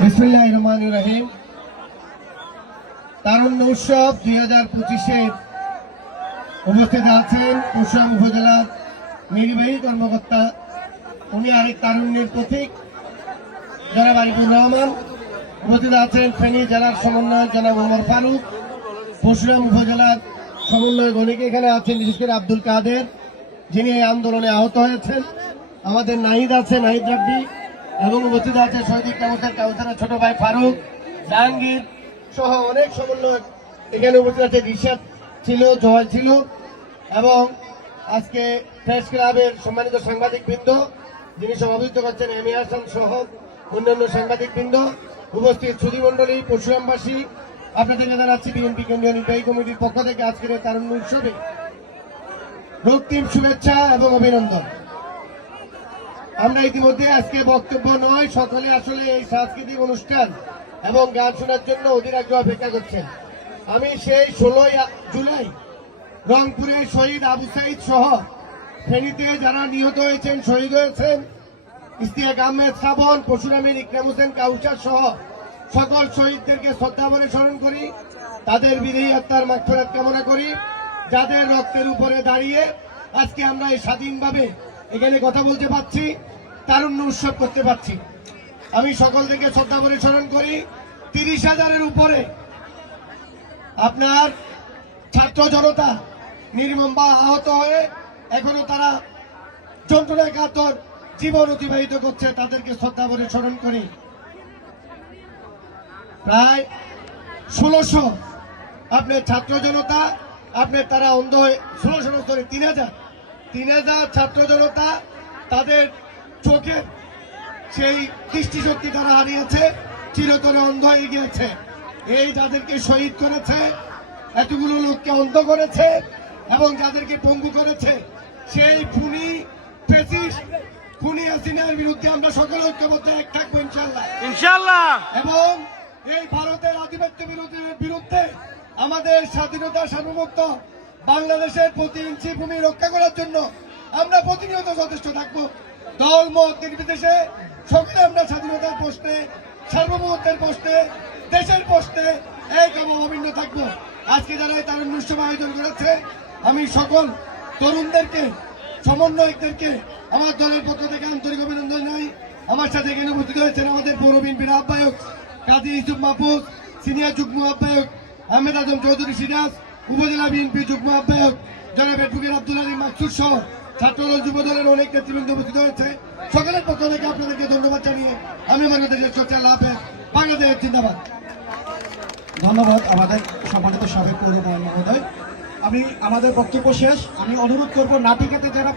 বিসমিল্লাহির রহমানির রহিম। তারুণ্য উৎসব 2025-এর উপস্থিত আছেন পরশুরাম উপজেলার নির্বাহী কর্মকর্তা, উনি আরেক তারুণ্যের প্রতীক জনাব আরিফুর রহমান। উপস্থিত আছেন ফেনী জেলার সমন্বয়ক জনাব ওমর ফারুক। পরশুরাম উপজেলার সমন্বয়ক অনেকে এখানে আছেন, বিশেষ করে আব্দুল কাদের, যিনি এই আন্দোলনে আহত হয়েছেন। আমাদের নাহিদ আছে, নাহিদ রাব্বি, এবং উপস্থিত আছে শহীদ কাউসারের ছোট ভাই ফারুক, জাহাঙ্গীর সহ অনেক সমন্বয়ক এখানে উপস্থিত আছে। রিশাদ ছিল, জয় ছিল, এবং আজকে প্রেস ক্লাবের সম্মানিত সাংবাদিক বৃন্দ, যিনি সভাপতিত্ব করছেন এমি হাসান সহ অন্যান্য সাংবাদিক বৃন্দ, উপস্থিত সুধীমণ্ডলী, পরশুরামবাসী, আপনাদেরকে জানাচ্ছি বিএনপি কেন্দ্রীয় নির্বাহী কমিটির পক্ষ থেকে আজকের এই তারুণ্য উৎসবে রক্তিম শুভেচ্ছা এবং অভিনন্দন। আমরা ইতিমধ্যে আজকে বক্তব্য নয়, সকলে আসলে এই সাংস্কৃতিক অনুষ্ঠান এবং গান শোনার জন্য অধীর আগ্রহ অপেক্ষা করছেন। আমি সেই 16 জুলাই রংপুরে শহীদ আবু সাইদ সহ ফেনীতে যারা নিহত হয়েছেন, শহীদ হয়েছেন, ইশতিয়াক আহমেদ শ্রাবণ, পরশুরামের ইকরাম হোসেন কাউসার সহ সকল শহীদদেরকে শ্রদ্ধাভরে স্মরণ করি, তাদের বিদেহী আত্মার মাগফিরাত কামনা করি, যাদের রক্তের উপরে দাঁড়িয়ে আজকে আমরা এই স্বাধীনভাবে এখানে কথা বলতে পারছি, তারুণ্য উৎসব করতে পারছি। আমি সকল থেকে শ্রদ্ধা করে স্মরণ করি। 30,000-এর উপরে আপনার ছাত্র জনতা নির্মম বা আহত হয়ে এখনো তারা যন্ত্রণায় কাতর জীবন অতিবাহিত করছে, তাদেরকে শ্রদ্ধা করে স্মরণ করি। প্রায় 1600 আপনার ছাত্র জনতা, আপনার তারা অন্ধ হয়ে 1600 করে 3,000 ছাত্র জনতা তাদের চোখের সেই দৃষ্টিশক্তি তারা হারিয়েছে, চিরতরে অন্ধ হয়ে গিয়েছে। এই যাদেরকে শহীদ করেছে, এতগুলো লোককে অন্ধ করেছে এবং যাদেরকে পঙ্গু করেছে, সেই খুনি ফ্যাসিস্ট খুনি হাসিনার বিরুদ্ধে আমরা সকল ঐক্যবদ্ধ এক থাকবো ইনশাআল্লাহ। এবং এই ভারতের আধিপত্য বিরুদ্ধে আমাদের স্বাধীনতা সার্বভৌমত্ব বাংলাদেশের প্রতি ইঞ্চি ভূমি রক্ষা করার জন্য আমরা প্রতিনিয়ত যথেষ্ট থাকবো। দল মত নির্বিশেষে সকলে আমরা স্বাধীনতার প্রশ্নে, সার্বভৌমত্বের প্রশ্নে, দেশের প্রশ্নে এক এবং অভিন্ন থাকবো। আজকে যারা এই তারুণ্য উৎসব আয়োজন করেছে, আমি সকল তরুণদেরকে, সমন্বয়কদেরকে আমার দলের পক্ষ থেকে আন্তরিক অভিনন্দন জানাই। আমার সাথে এখানে উপস্থিত হয়েছেন আমাদের পৌর বিএনপির আহ্বায়ক কাজী ইউসুফ মাহফুজ, সিনিয়র যুগ্ম আহ্বায়ক আহমেদ আজম চৌধুরী সিরাজ, উপজেলা বিএনপি যুগ্ম আহ্বায়ক জনাব এডভোকেট আব্দুল আলী মাকসুদ সহ ছাত্রদল যুবদলের অনেক নেতৃবৃন্দ উপস্থিত হয়েছে। সকলের পক্ষ থেকে আপনাদেরকে ধন্যবাদ জানিয়ে আমি বাংলাদেশের সোশ্যাল লাভে বাংলাদেশ জিন্দাবাদ। ধন্যবাদ আমাদের সম্মানিত সাবেক পৌর মহোদয়। আমি আমাদের বক্তব্য শেষ। আমি অনুরোধ করবো নাটিকাতে যারা